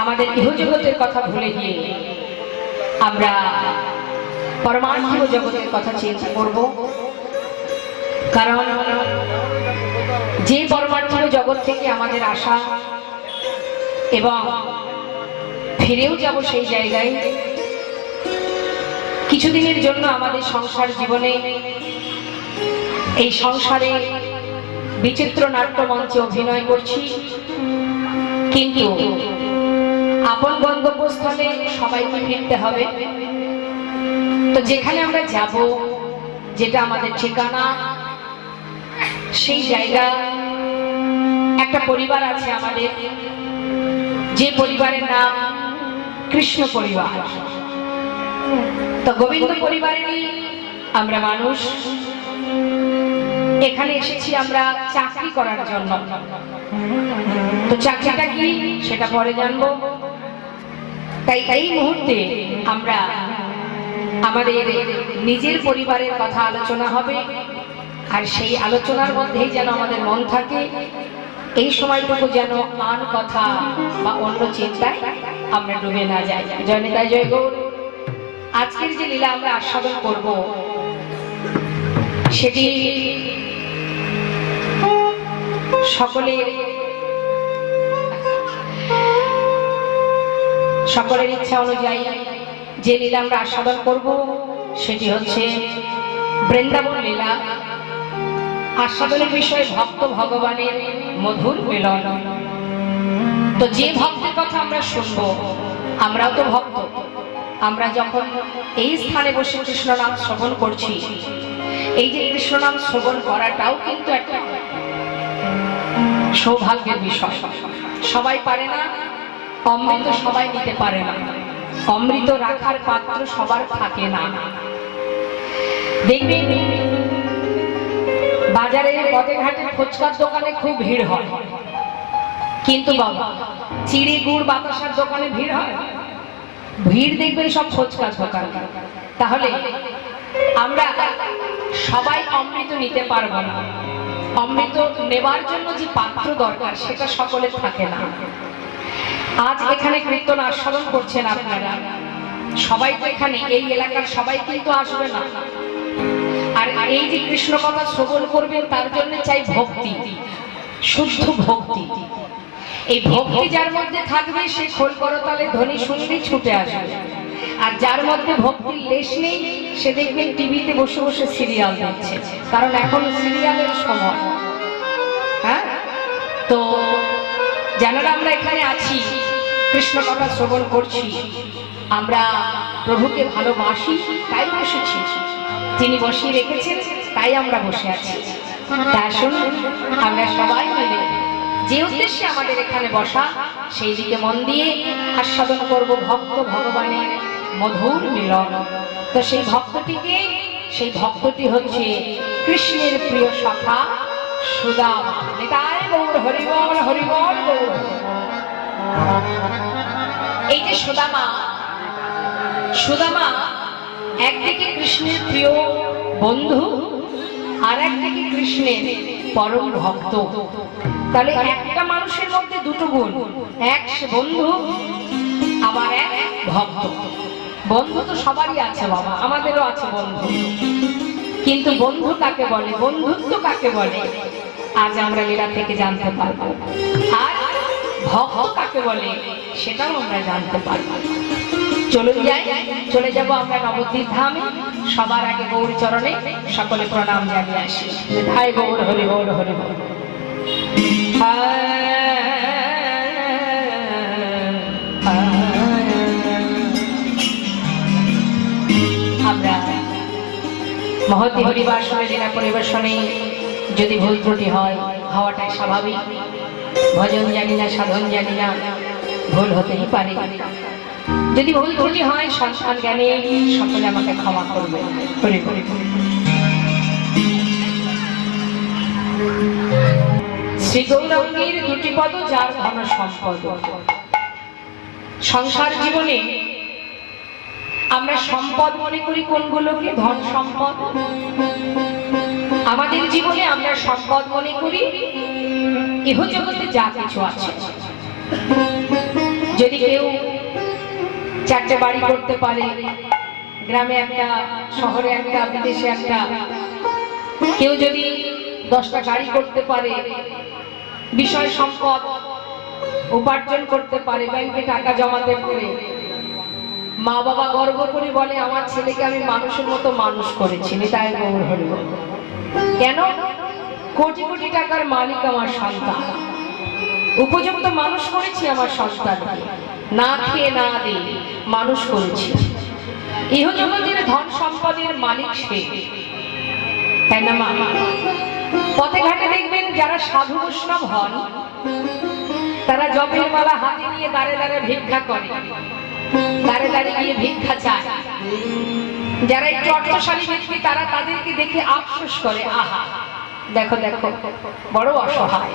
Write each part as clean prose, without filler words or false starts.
আমাদের ইহজগতের কথা ভুলে গিয়ে আমরা পরমার্থিক জগতের কথা চিন্তা করব, কারণ যে পরমার্থিক জগৎ থেকে আমাদের আশা এবং ফিরেও যাব সেই জায়গায়। কিছুদিনের জন্য আমাদের সংসার জীবনে এই সংসারে বিচিত্র নাট্যমঞ্চে অভিনয় করছি, কিন্তু আপন গন্তব্যস্থলে সবাইকে ফিরতে হবে। তো যেখানে আমরা যাব, যেটা আমাদের ঠিকানা, সেই জায়গা একটা পরিবার আছে আমাদের, যে পরিবারের নাম কৃষ্ণ পরিবার। তো গোবিন্দ পরিবারেরই আমরা মানুষ। এখানে এসেছি আমরা চাকরি করার জন্য। তো চাকরিটা কি সেটা পরে জানবো। তাই এই মুহূর্তে আমরা আমাদের নিজের পরিবারের কথা আলোচনা হবে, আর সেই আলোচনার মধ্যেই যেন আমাদের মন থাকে। এই সময়টুকু যেন আন কথা বা অন্য চিন্তায় আমরা ডুবে না যাই। জয় নিতাই জয় গৌর। আজকের যে লীলা আমরা আস্বাদন করব, সেটি সকলের ইচ্ছা অনুযায়ী যে লীলা আমরা আস্বাদন করব সেটি হচ্ছে বৃন্দাবন লীলা। আস্বাদনের বিষয় ভক্ত ভগবানের মধুর মিলন। তো যে ভক্তের কথা আমরা শুনবো, আমরাও তো ভক্ত। আমরা যখন এই স্থানে বসে কৃষ্ণ নাম শ্রবণ করছি, এই যে কৃষ্ণ নাম শ্রবণ করাটাও কিন্তু একটা সৌভাগ্যের বিষয়। সবাই পারে না, অমৃত সবাই নিতে পারে না, অমৃত রাখার পাত্র সবার থাকে না। দেখবেন বাজারে পথে ঘাটে ফুচকার দোকানে খুব ভিড় হয়, কিন্তু বাবা চিড়ে গুড় বাতাসার দোকানে ভিড় হয়? ভিড় দেখবেন সব ফুচকার দোকান। তাহলে আমরা সবাই অমৃত নিতে পারবো না। অমৃত নেবার জন্য যে পাত্র দরকার সেটা সকলের থাকে না। আজ এখানে কীর্তন আস্বাদন করছেন আপনারা, সবাই তো এখানে এই এলাকার সবাই কিন্তু আসবে না। আর এই যে কৃষ্ণ কথা শ্রবণ করবেন, তার জন্য চাই ভক্তি, শুদ্ধ ভক্তি। এই ভক্তি যার মধ্যে থাকবে সে খোল করতালে ধ্বনি শুনলেই ছুটে আসবে। আর যার মধ্যে ভক্তির লেশ নেই সে দেখবেন টিভিতে বসে বসে সিরিয়াল দেখছে, কারণ এখন সিরিয়ালের সময়। হ্যাঁ, তো যারা আমরা এখানে আছি, কৃষ্ণ কথা শ্রবণ করছি, আমরা প্রভুকে ভালোবাসি তাই বসেছি, তিনি বসিয়ে রেখেছেন তাই আমরা বসে আছি। তা আসুন আমরা সবাই মিলে যে উদ্দেশ্যে আমাদের এখানে বসা, সেই দিকে মন দিয়ে আস্বাদন করব ভক্ত ভগবানের মধুর মিলন। তো সেই ভক্তটি হচ্ছে কৃষ্ণের প্রিয় সখা সুদামা। নিতাই গৌর হরিবল হরিবল গৌর। এই যে সুদামা একদিকে কৃষ্ণের প্রিয় বন্ধু, আর একদিকে কৃষ্ণের পরম ভক্ত। তাহলে একটা মানুষের মধ্যে দুটো গুণ, এক সে বন্ধু, আবার এক ভক্ত। বন্ধু তো সবারই আছে বাবা, আমাদেরও আছে বন্ধু, কিন্তু বন্ধু কাকে বলে, বন্ধুত্ব কাকে বলে, আজ আমরা লীলা থেকে জানতে পারবো। আর ভক্ত কাকে বলে সেটাও আমরা জানতে পারবো। চলে যাব আমরা নবদ্বীপ ধামে। সবার আগে গৌর চরণে সকলে প্রণাম জানিয়ে আসি। হায় গৌর হরি গৌর হরি গৌর। আমরা মহতি হরিবাসনে লীলা পরিবেশনে যদি ভুল ত্রুটি হয়, হওয়াটাই স্বাভাবিক। ভজন জানি না, সাধন জানি না, ভুল হতেই পারে। যদি ভুল ত্রুটি হয় সন্তান জ্ঞানে সকলে আমাকে ক্ষমা করবে। হরি হরি। শ্রী গৌরাঙ্গের দুটি পদ যার ধন সম্পদ। সংসার জীবনে আমরা সম্পদ মনে করি কোনগুলোকে? ধন সম্পদ। আমাদের জীবনে আমরা সম্পদ মনে করি ইহ জগতে যা কিছু আছে। যদি কেউ চারটে বাড়ি করতে পারে, গ্রামে একটা, শহরে একটা, বিদেশে একটা, কেউ যদি 10টা গাড়ি করতে পারে, বিষয় সম্পদ উপার্জন করতে পারে, ব্যাংকে টাকা জমাতে পারে, মা বাবা গর্ব করে বলে আমার ছেলেকে আমি মানুষের মতো মানুষ করেছি, তাই গৌর হরি বল। কেন? কোটি কোটি টাকার মালিক আমার সন্তান, উপযুক্ত মানুষ করেছি আমার সন্তানকে, না খেয়ে না দিয়ে মানুষ করেছি। ইহ জগতের ধন সম্পদের মালিক সে, তাই না মা? পথে ঘাটে দেখবেন যারা সাধু বৈষ্ণব হন, তারা জপের মালা হাতে নিয়ে দাঁড়ে দাঁড়ে ভিক্ষা করে, দাঁড়ে দাঁড়িয়ে গিয়ে ভিক্ষা চায়। যারা একটু অর্থশালী ব্যক্তি তারা তাদেরকে দেখে আফসোস করে, আহা দেখো দেখো বড় অসহায়।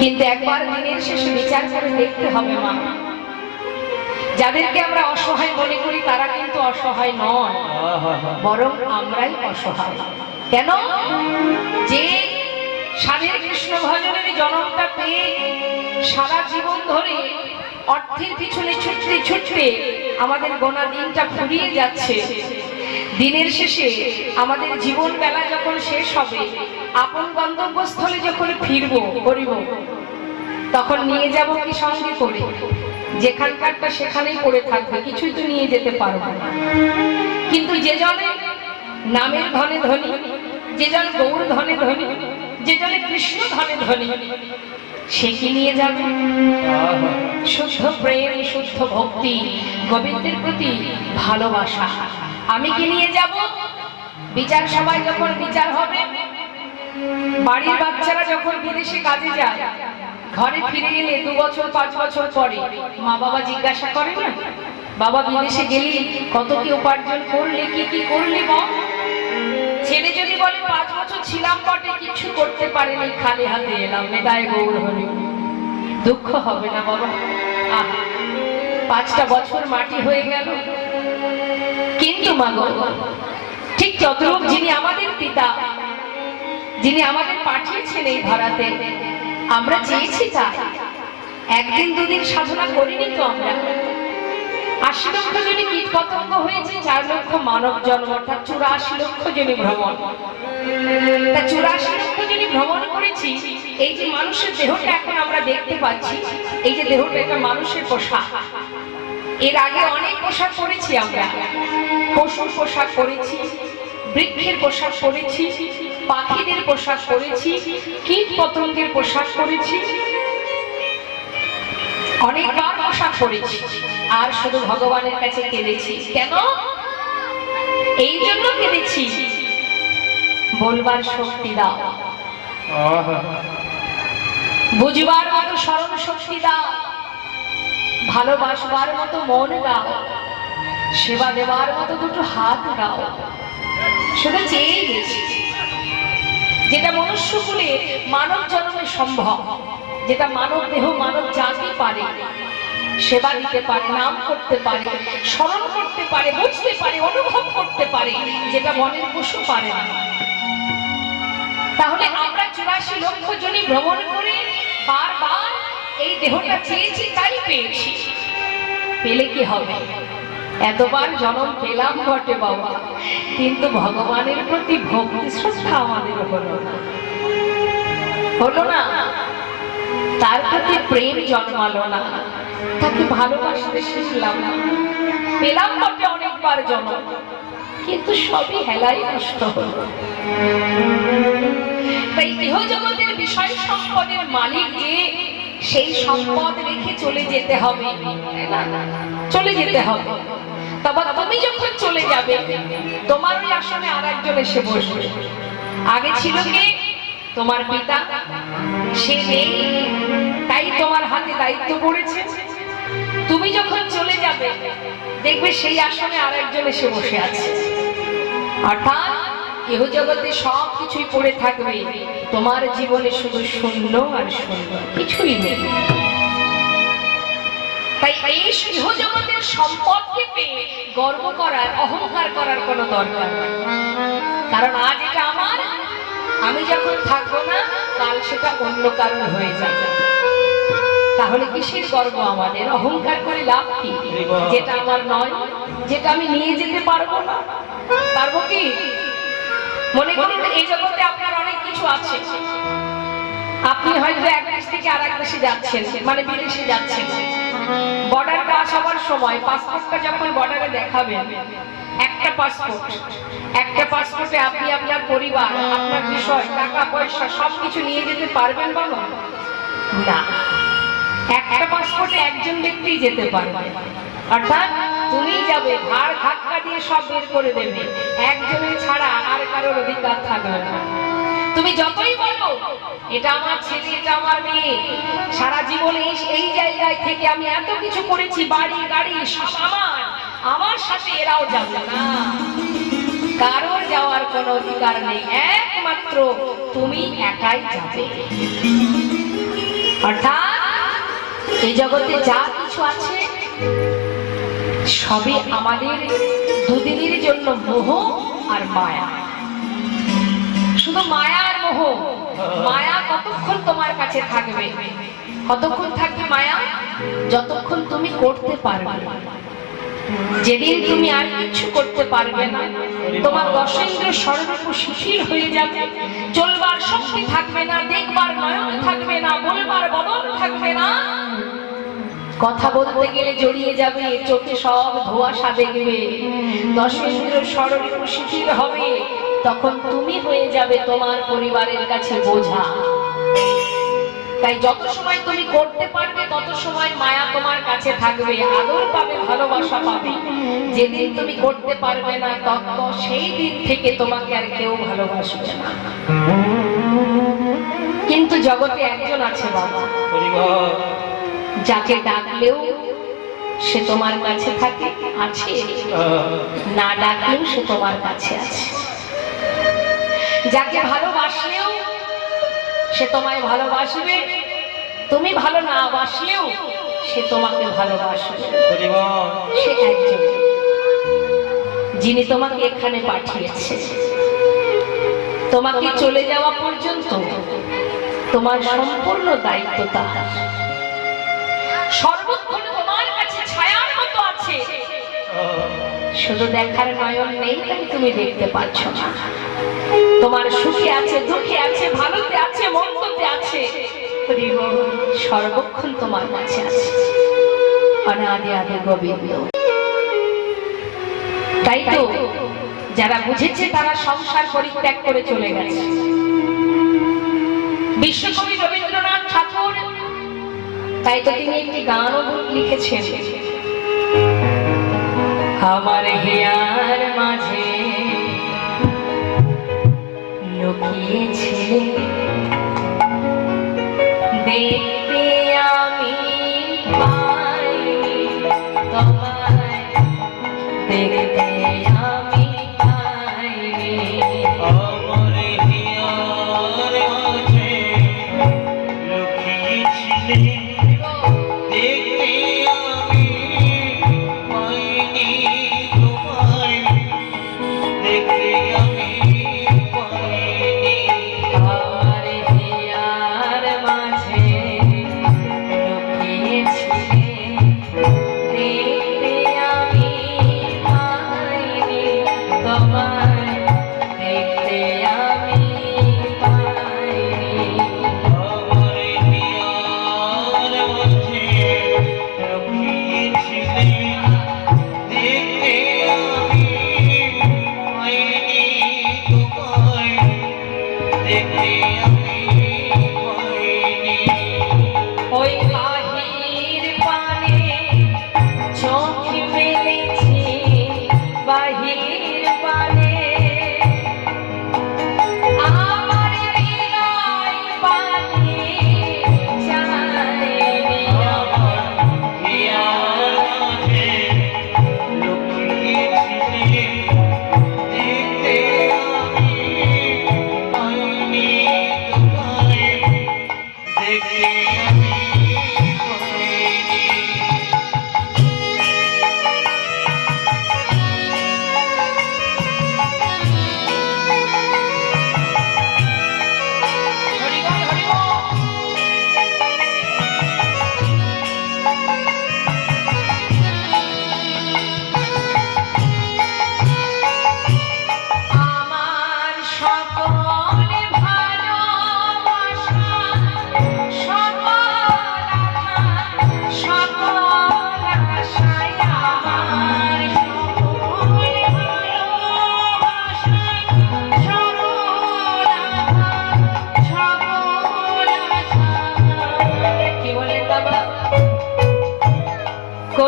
কিন্তু একবার দিনের শেষে বিচার করে দেখতে হবে মা, যাদেরকে আমরা অসহায় মনে করি তারা কিন্তু অসহায় নয়, বরং আমরাই অসহায়। কেন? যে স্বামীর কৃষ্ণ ভজনের জনমটা পেয়ে সারা জীবন ধরে অর্থের পিছনে ছুটতে ছুটতে আমাদের গোনা দিনটা ফুরিয়ে যাচ্ছে, দিনের শেষে আমাদের জীবন বেলা যখন শেষ হবে, আপন গন্তব্যস্থলে যখন ফিরবো করিব, তখন নিয়ে যাব কি সঙ্গে করে? যেখানকারটা সেখানেই পড়ে থাকবে, কিছুই তো নিয়ে যেতে পারবো না। কিন্তু যে জনে নামের ধনে ধনী, যে জন গৌর ধনে ধনী, যে জনে কৃষ্ণ ধনে ধনী, সে কি নিয়ে যাবে? শুদ্ধ প্রেম, শুদ্ধ ভক্তি, গোবিন্দের প্রতি ভালোবাসা। আমি কি নিয়ে যাব? বিচার সভায় যখন বিচার হবে, বাড়ির বাচ্চারা যখন বিদেশে কাজে যায়, ঘরে ফিরে এলে 2 বছর 5 বছর পরে মা বাবা জিজ্ঞাসা করে না, বাবা বিদেশে গেলি কত কি উপার্জন করলে, কি কি করলে বল? ছেলে যদি বলে 5 বছর ছিলাম বটে, কিছু করতে পারিনি, খালি হাতে এলাম, মেদায় গৌর হরি, দুঃখ হবে না বাবা? আহা, 5টা বছর মাটি হয়ে গেল। কিন্তু মা গো, ঠিক তদ্রূপ যিনি আমাদের পিতা, যিনি আমাদের পাঠিয়েছেন এই ধরাতে, আমরা চেয়েছি তাই। একদিন দুদিন সাধনা করিনি তো আমরা। 80 লক্ষ জনী কীট পতঙ্গ হয়েছে, 4 লক্ষ মানব জন্ম, অর্থাৎ 84 লক্ষ জনী ভ্রমণ। তা 84 লক্ষ জনী ভ্রমণ করেছি। এই যে মানুষের দেহটা এখন আমরা দেখতে পাচ্ছি, এই যে দেহটা, এটা মানুষের পোশাক। এর আগে অনেক পোশাক পরেছি আমরা, পশুর পোশাক পরেছি, বৃক্ষের পোশাক পরেছি, পাখিদের পোশাক পরেছি, কীট পতঙ্গের পোশাক পরেছি, অনেকবার পোশাক পরেছি, আর শুধু ভগবানের কাছে কেঁদেছি। কেন? এই জন্য কেঁদেছি, বলবার শক্তি দাও, বুঝবার মতো স্মরণ শক্তি দাও, ভালোবাসবার মতো মন দাও, সেবা দেবার মতো 2টো হাত দাও। শুধু চেয়েই গেছি, যেটা মনুষ্যকুলে মানব জন্মে সম্ভব, যেটা মানব দেহ মানব জাতি পারে, সেবা দিতে পারে, নাম করতে পারে, স্মরণ করতে পারে, বুঝতে পারে, অনুভব করতে পারে, যেটা মনের পশু পারে না। তাহলে আমরা 84 লক্ষ জনী ভ্রমণ করে বারবার এই দেহটা চেয়েছি, তাই পেয়েছি। পেলে কি হবে? এতবার জন্ম পেলাম বটে বাবা, কিন্তু ভগবানের প্রতি ভক্তি শ্রদ্ধা আমাদের হলো না, তার প্রতি প্রেম জন্মালো না, তাকে ভালোবাসতে শিখলাম না। পেলাম বটে অনেকবার জন্ম, কিন্তু সবই হেলাই নষ্ট হলো। তাই ইহ জগতের বিষয় সম্পদের মালিক যে, সেই সম্পদ রেখে চলে যেতে হবে, চলে যেতে হবে। তবে তুমি যখন চলে যাবে, তোমার ওই আসনে আর একজন এসে বসবে। আগে ছিল কে? তোমার পিতা, সে নেই, তাই তোমার হাতে দায়িত্ব পড়েছে। তুমি যখন চলে যাবে, দেখবে সেই আসনে আর একজন এসে বসে আছে। অর্থাৎ ইহ জগতে সব কিছুই পড়ে থাকবে, তোমার জীবনে শুধু শূন্য আর শূন্য, কিছুই নেই। তাই এই ইহ জগতের সম্পদকে পেয়ে গর্ব করার, অহংকার করার কোনো দরকার নেই। কারণ আজ এটা আমার, আমি যখন থাকবো না কাল সেটা অন্য কারণ হয়ে যাবে। তাহলে কিসের গর্ব আমাদের? অহংকার করে লাভ কি? যেটা আমার নয়, যেটা আমি নিয়ে যেতে পারবো না, পারবো কি? মনে করুন এই জগতে আপনার অনেক কিছু আছে, আপনি হয়তো এক দেশ থেকে আর এক দেশে যাচ্ছেন, মানে বিদেশে যাচ্ছেন, বর্ডার ক্রস হওয়ার সময় পাসপোর্টটা যখন বর্ডারে দেখাবেন, একটা পাসপোর্টে আপনি আপনার পরিবার, আপনার বিষয়, টাকা পয়সা সবকিছু নিয়ে যেতে পারবেন বাবা? না, একটা পাসপোর্টে একজন ব্যক্তি যেতে পারবে, অর্থাৎ তুমি যাবে, ঘাড় ধাক্কা দিয়ে সব বের করে দেবে, একজনের ছাড়া আর কারোর অধিকার থাকবে না। তুমি যতই বলো এটা আমার ছেলে, এটা আমার মেয়ে, সারা জীবনে এই জায়গায় থেকে আমি এত কিছু করেছি, বাড়ি গাড়ি সব আমার সাথে এরাও যাবে না, কারোর যাওয়ার কোনো অধিকার নেই, একমাত্র তুমি একাই যাবে। অর্থাৎ এই জগতে যা কিছু আছে সবই আমাদের দুদিনের জন্য মোহ আর মায়া। শুধু মায়া আর মোহ। মায়া কতক্ষণ তোমার কাছে থাকবে? কতক্ষণ থাকবে মায়া? যতক্ষণ তুমি করতে পারবে। যেদিন তুমি আর কিছু করতে পারবে না, তোমার দশেন্দ্র সর্বস্ব শিথিল হয়ে যাবে, চলবার শক্তি থাকবে না, দেখবার নয়ন থাকবে না, বলবার বদন থাকবে না, কথা বলতে গেলে জড়িয়ে যাবে, চোখে সব ধোঁয়াশা দেখবে, দশেন্দ্র সর্বস্ব শিথিল হবে, তখন তুমি হয়ে যাবে তোমার পরিবারের কাছে বোঝা। তাই যত সময় তুমি করতে পারবে তত সময় মায়া তোমার কাছে থাকবে, আদর পাবে, ভালোবাসা পাবে। যেদিন তুমি করতে পারবে না তত সেই দিন থেকে তোমাকে আর কেউ ভালোবাসবে না। কিন্তু জগতে একজন আছে বাবা, যাকে ডাকলেও সে তোমার কাছে থাকে, আছে, না ডাকলেও সে তোমার কাছে আছে। যাকে ভালোবাসলেও সে তোমায় ভালোবাসবে, তুমি ভালো না বাসলেও সে তোমাকে ভালোবাসবে। সে একজন, যিনি তোমাকে এখানে পাঠিয়েছে, তোমাকে চলে যাওয়া পর্যন্ত তোমার সম্পূর্ণ দায়িত্ব তার। সর্বক্ষণ তোমার কাছে ছায়ার মতো আছে, শুধু দেখার নয়ন নেই তাই তুমি দেখতে পাচ্ছ না। তোমার সুখে আছে, দুঃখে আছে, ভালোতে আছে, মন্দতে আছে, সর্বক্ষণ তোমার কাছে আছে, অনাদি আদি গোবিন্দ। তাই তো যারা বুঝেছে তারা সংসার পরিত্যাগ করে চলে গেছে। বিশ্বকবি রবীন্দ্রনাথ ঠাকুর তাই তো তিনি একটি গানও লিখেছেন, আমার হিয়ার মাঝে লুকিয়েছে দেখতে আমি পাইনি তোমায়, দেখতে আমি পাইনি, আমার হিয়ার মাঝে লুকিয়েছিলে দেখতে আমি পাইনি তোমায়, দেখতে আমি পাইনি, আমার হিয়ার মাঝে লুকিয়েছিলে দেখতে আমি পাইনি তোমায়, দেখতে আমি পাইনি। আমার হিয়ার মাঝে লুকিয়েছিলে দেখতে আমি পাইনি তোমায়, দেখতে আমি পাইনি। ওই বাহির পানে চোখ মেলেছি, বাহির পানে আমার হৃদয় পানে চাইনি আমার। হিয়ার মাঝে লুকিয়েছিলে দেখতে আমি পাইনি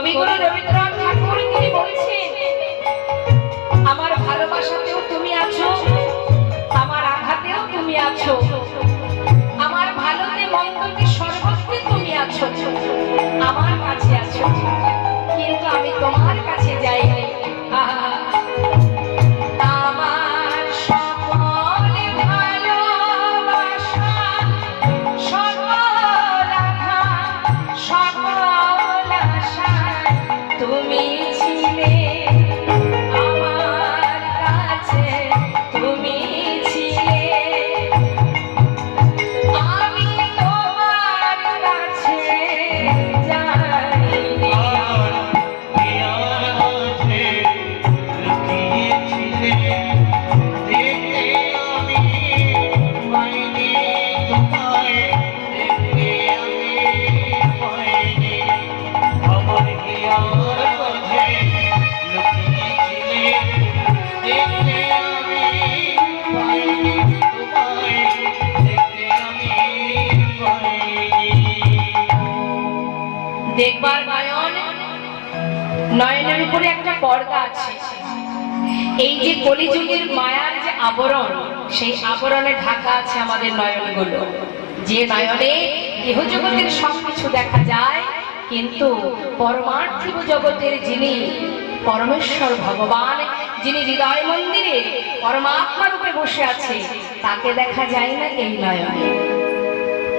কবিগুরু রবীন্দ্রনাথ ঠাকুর তিনি বলছেন, আমার ভালোবাসাতেও তুমি আছো, আমার আঘাতেও তুমি আছো, আমার ভালোতে মন্দতে সর্বত্রে তুমি আছো, আমার কাছে আছো, কিন্তু আমি তোমার কাছে যাই নাই। আমার সকল ভালোবাসা, সকল আঘাত, সকল আশা তুমি ছিলে আমার কাছে, তুমি ছিলে, আমি তোমার কাছে যাইনি। দেখবার নয়ন, নয়নের উপরে একটা পর্দা আছে। এই যে কলিযুগের মায়ার যে আবরণ, সেই আবরণে ঢাকা আছে আমাদের নয়নগুলো। যে নয়নে ইহজগতের সবকিছু দেখা যায়, কিন্তু পরমার্থিক জগতের যিনি পরমেশ্বর ভগবান, যিনি হৃদয় মন্দিরে পরমাত্মা রূপে বসে আছে, তাকে দেখা যায় না এই নয়নে।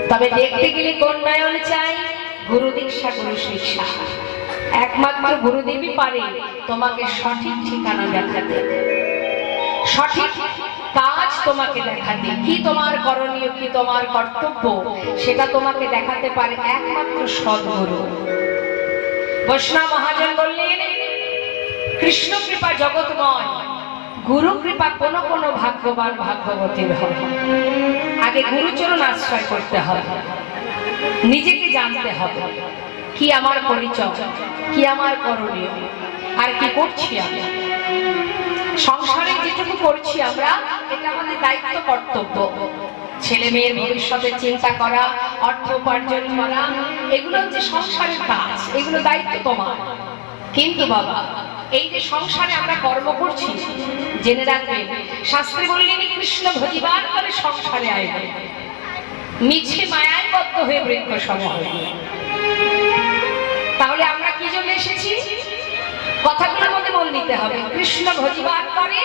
তবে দেখতে গেলে কোন নয়ন চাই? গুরু দীক্ষা, গুরু শিক্ষা। একমাত্র গুরুদেবই পারে তোমাকে সঠিক ঠিকানা দেখাতে, সঠিক কাজ তোমাকে দেখাতে, কি তোমার করণীয়, কি তোমার কর্তব্য, সেটা তোমাকে দেখাতে পারে একমাত্র সদ্গুরু। বৈষ্ণব মহাজন বললেন, কৃষ্ণ কৃপা জগৎময়, গুরু কৃপা কোন কোন ভাগ্যবান ভাগ্যবতীর হয়। আগে গুরুচরণ আশ্রয় করতে হবে, নিজেকে জানতে হবে, কি আমার পরিচয়, কি আমার করণীয়, আর কি করছি আমি সংসারে, যেটুকু করছি আমরা, এটা আমাদের দায়িত্ব কর্তব্য। ছেলে মেয়ের ভবিষ্যতের চিন্তা করা, অর্থ উপার্জন করা, এগুলো হচ্ছে সংসারের কাজ, এগুলো দায়িত্ব তোমার। কিন্তু বাবা, এই যে সংসারে আমরা কর্ম করছি, জেনে রাখবেন শাস্ত্রে বললেন, কৃষ্ণ ভজিবার করে সংসারে আইবে, মিছে মায়ায় বদ্ধ হয়ে বৃক্ষ সম হইবে। তাহলে আমরা কি জন্য এসেছি? কথাগুলোর মধ্যে মন দিতে হবে। কৃষ্ণ ভজিবার করে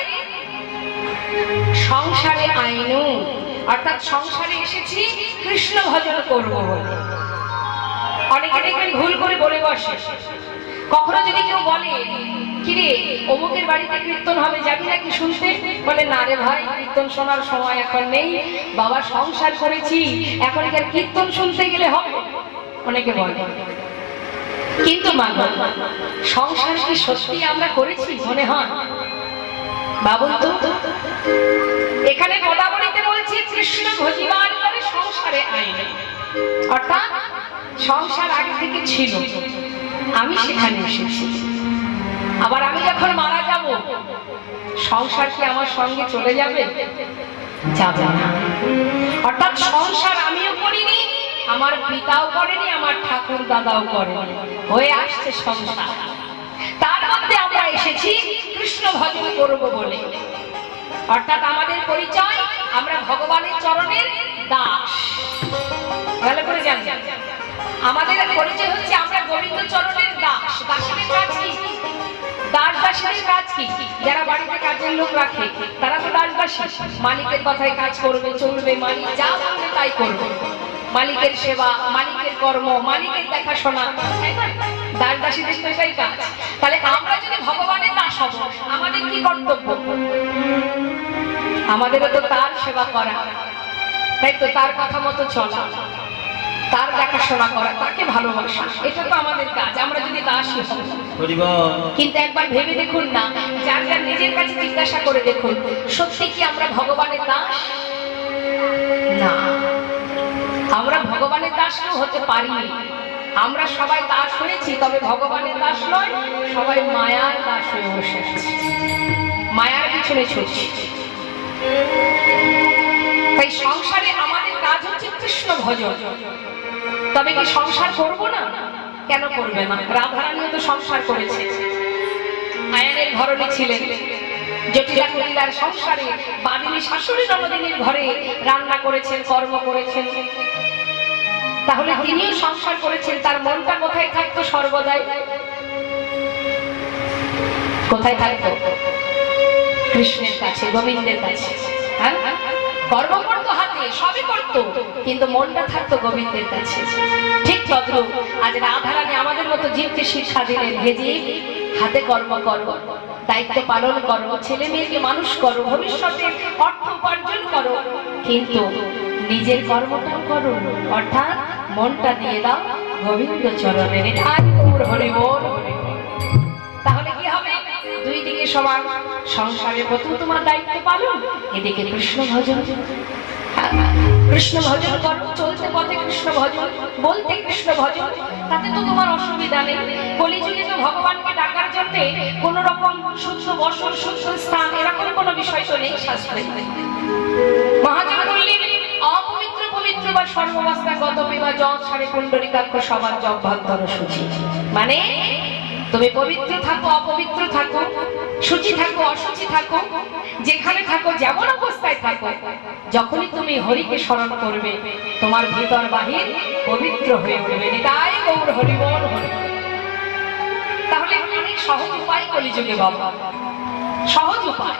সংসারে আইনু, অর্থাৎ সংসারে এসেছি কৃষ্ণ ভজন করব বলে। অনেকে দেখবেন ভুল করে বলে বসে। কখনো যদি কেউ বলে, কিরে অমুকের বাড়িতে কীর্তন হবে, যাবি নাকি শুনতে? বলে, না রে ভাই, কীর্তন শোনার সময় এখন নেই, বাবা সংসার করেছি, এখন কি আর কীর্তন শুনতে গেলে হবে? অনেকে বলে। কিন্তু মানো, সংসার কি সত্যি আমরা করেছি? মনে হয় বাবুন তো এখানে গোদাবরীতে বলছি, কৃষ্ণ ভজিবার করে সংসারে আইনে, অর্থাৎ সংসার আগে থেকে ছিল, আমি সেখানে এসেছি। আবার আমি যখন মারা যাব, সংসার কি আমার সঙ্গে চলে যাবে? যাবে না। অর্থাৎ সংসার আমিও করিনি, আমার পিতাও করেনি, আমার ঠাকুর দাদাও করেনি, হয়ে আসছে সংসার। তার মধ্যে আমরা এসেছি কৃষ্ণ ভজন করব বলে। অর্থাৎ আমাদের পরিচয়, আমরা ভগবানের চরণের দাস। ভালো করে জানবেন, আমাদের পরিচয় হচ্ছে আমরা গোবিন্দ চরণের দাস। দাসের কাজ কি? দাস দাসের কাজ কি? যারা বাড়িতে কাজের লোক রাখে, তারা তো দাস দাসী, মালিকের কথায় কাজ করবে, চলবে, মালিক যা বলবে তাই করবে। মালিকের সেবা, মালিকের কর্ম, মালিকের দেখাশোনা, দাস দাসীদের তো এটাই কাজ। তাহলে আমরা যদি ভগবানের দাস হব, আমাদের কি কর্তব্য? আমাদেরও তো তার সেবা করা, তাই তো, তার কথা মতো চলা, তার দেখাশোনা করা, তাকে ভালোবাসা, এটা তো আমাদের কাজ। আমরা যদি দাসী হব, কিন্তু একবার ভেবে দেখুন না, যার যার নিজের কাছে জিজ্ঞাসা করে দেখুন, সত্যি কি আমরা ভগবানের দাস? না, আমরা ভগবানের দাস কেউ হতে পারিনি। আমরা সবাই দাস হয়েছি, তবে ভগবানের দাস নয়, সবাই মায়ার দাস হয়ে বসে আছি, মায়ার পিছনে ছুটছি। তাই সংসারে আমাদের কাজ হচ্ছে কৃষ্ণ ভজন। তবে কি সংসার করব না? কেন করবে না? রাধারানীও তো সংসার করেছে, আয়ানের ঘরণী ছিলেন, জটিলা কলিলার সংসারে বাদিনী শাশুড়ি নবদিনীর ঘরে রান্না করেছেন, কর্ম করেছেন। তাহলে তিনিও সংসার করেছেন, তার মনটা কোথায় থাকতো সর্বদাই? কোথায় থাকতো? কৃষ্ণের কাছে, গোবিন্দের কাছে। হ্যাঁ, কর্ম করতো হাতে, সবই করতো, কিন্তু মনটা থাকতো গোবিন্দের কাছে। ঠিক তদ্রূপ আজ রাধারানী আমাদের মতো জীবকে শিক্ষা দিলেন, হে জীব, হাতে কর্ম করো, দায়িত্ব পালন করো, ছেলে মেয়েকে মানুষ করো, ভবিষ্যতে অর্থ উপার্জন করো, কিন্তু নিজের কর্মটাও করো, অর্থাৎ মনটা দিয়ে দাও গোবিন্দ চরণে। হরি বল, হরি বল। তাহলে কি হবে? দুই দিকে সমান। সংসারের প্রথম তোমার দায়িত্ব পালন, এদিকে কৃষ্ণ ভজন। কৃষ্ণ ভজন করো, চলতে পথে কৃষ্ণ ভজন, বলতে কৃষ্ণ ভজন, তাতে তো তোমার অসুবিধা নেই। কলিযুগে তো ভগবানকে ডাকার জন্য কোন রকম শুদ্ধ বসন, শুদ্ধ স্থান, এরকম কোনো বিষয় তো নেই শাস্ত্রে। মহাজন বললেন, অপবিত্র পবিত্র বা সর্বাবস্থাগত বিবাহ জপ ছাড়ে পুণ্ডরিকাক্ষ সবার জপ ভাগ সূচি। মানে তুমি পবিত্র থাকো, অপবিত্র থাকো, শুচি থাকো, অশুচি থাকো, যেখানে থাকো, যেমন অবস্থায় থাকো, যখনই তুমি হরিকে স্মরণ করবে, তোমার ভিতর বাহির পবিত্র হয়ে উঠবে। তাই গৌর হরি বল, হরি বল। তাহলে অনেক সহজ উপায় কলিযুগে বাবা, সহজ উপায়।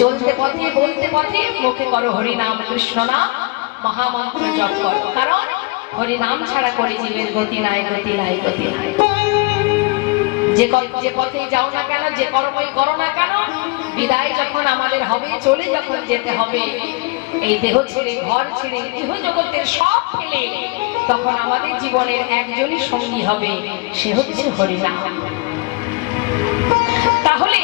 চলতে পথে, বলতে পথে, মুখে করো হরি নাম, কৃষ্ণ নাম, মহামন্ত্র জপ করো। কারণ হরি নাম ছাড়া করে জীবের গতি নাই, গতি নাই, গতি নাই। যে পথে যাও না কেন, যে কর্মই করো না কেন, বিদায় যখন আমাদের হবে, চলে যখন যেতে হবে, এই দেহ ছেড়ে, ঘর ছেড়ে, গৃহ জগতের সব ফেলে, তখন আমাদের জীবনের একজনই সঙ্গী হবে, সে হচ্ছে হরিনাম। তাহলে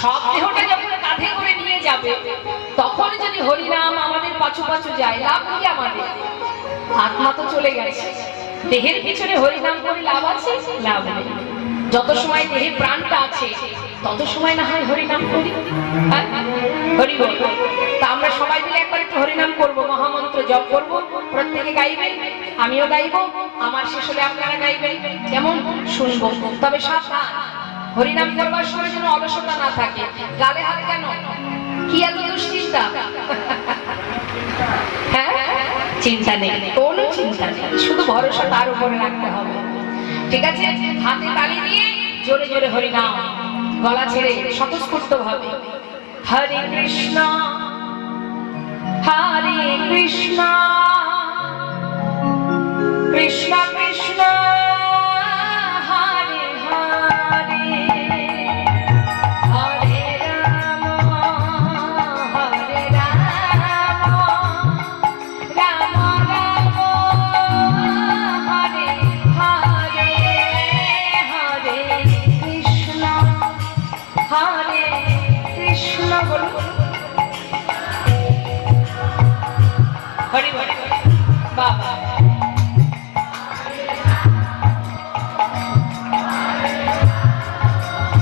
সব দেহটা যখন কাঁধে করে নিয়ে যাবে, তখন যদি হরিনাম আমাদের পাছু পাছু যায়, লাভ কি আমাদের? আত্মা তো চলে গেছে, দেহের পিছনে হরিনাম করে লাভ আছে? লাভ নেই। যত সময় দেহে প্রাণটা আছে, তত সময় না হয় হরিনাম করি। হরি বল। তা আমরা সবাই মিলে একবার একটু হরিনাম করব, মহামন্ত্র জপ করব, প্রত্যেকে গাইবেন, আমিও গাইব, আমার শেষ হলে আপনারা গাইবেন, কেমন? শুনবো। তবে সাবধান, হরিনাম করবার সময় যেন অলসতা না থাকে। গালে হাত কেন? কি এত দুশ্চিন্তা? হ্যাঁ, চিন্তা নেই, কোনো চিন্তা নেই, শুধু ভরসা তার উপরে রাখতে হবে। ঠিক আছে? হাতে তালি দিয়ে জোরে জোরে হরিনাম, গলা ছেড়ে স্বতঃস্ফূর্ত ভাবে হরে কৃষ্ণ, হরে কৃষ্ণ, কৃষ্ণ কৃষ্ণ, হরে হরে, হরে রাম, হরে রাম, রাম রাম, হরে হরে, হরে কৃষ্ণ, হরে কৃষ্ণ। বলুন হরি হরি, বাবা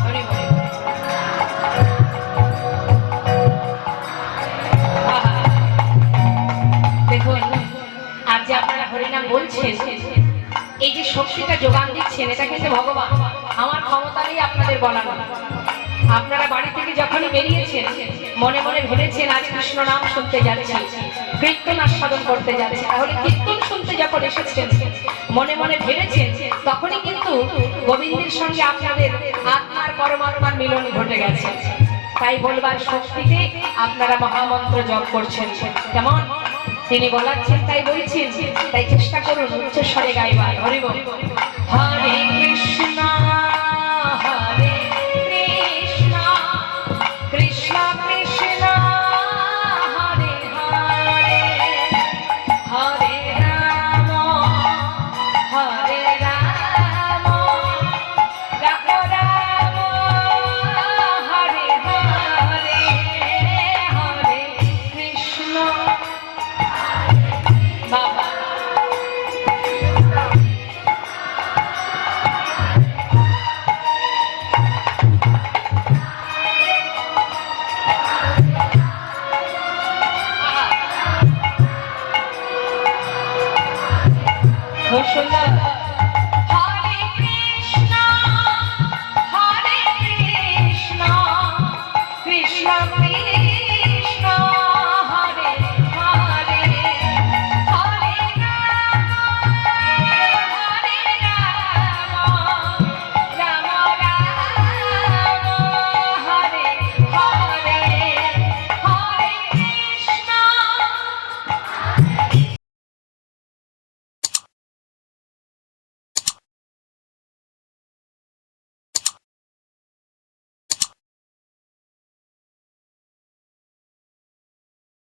হরি হরি। দেখুন, আজ যে আপনারা হরিনাম বলছেন, এই যে শক্তিটা যোগান দিচ্ছেন, এটা কিন্তু ভগবান, আমার ক্ষমতা নেই আপনাদের বলা না। আপনারা বাড়ি থেকে যখনই বেরিয়েছেন, মনে মনে ভেবেছেন আজ কৃষ্ণ নাম শুনতে যাচ্ছি, কীর্তন আস্বাদন করতে যাচ্ছি। তাহলে কীর্তন শুনতে যখন এসেছেন, মনে মনে ভেবেছেন, তখনই কিন্তু গোবিন্দের সঙ্গে আপনাদের আত্মার পরমাত্মার মিলন ঘটে গেছে। তাই বলবার শক্তিতে আপনারা মহামন্ত্র জপ করছেন। কেমন? তিনি বলাচ্ছেন, তাই বলছেন। তাই চেষ্টা করুন উচ্চস্বরে গাইবার। হরি বল। হরে কৃষ্ণ, হরে কৃষ্ণ, কৃষ্ণ কৃষ্ণ, হরে হরে, হরে রাম, হরে রাম, রাম রাম, হরে হরে, হরে কৃষ্ণ। বাবা খুব সুন্দর।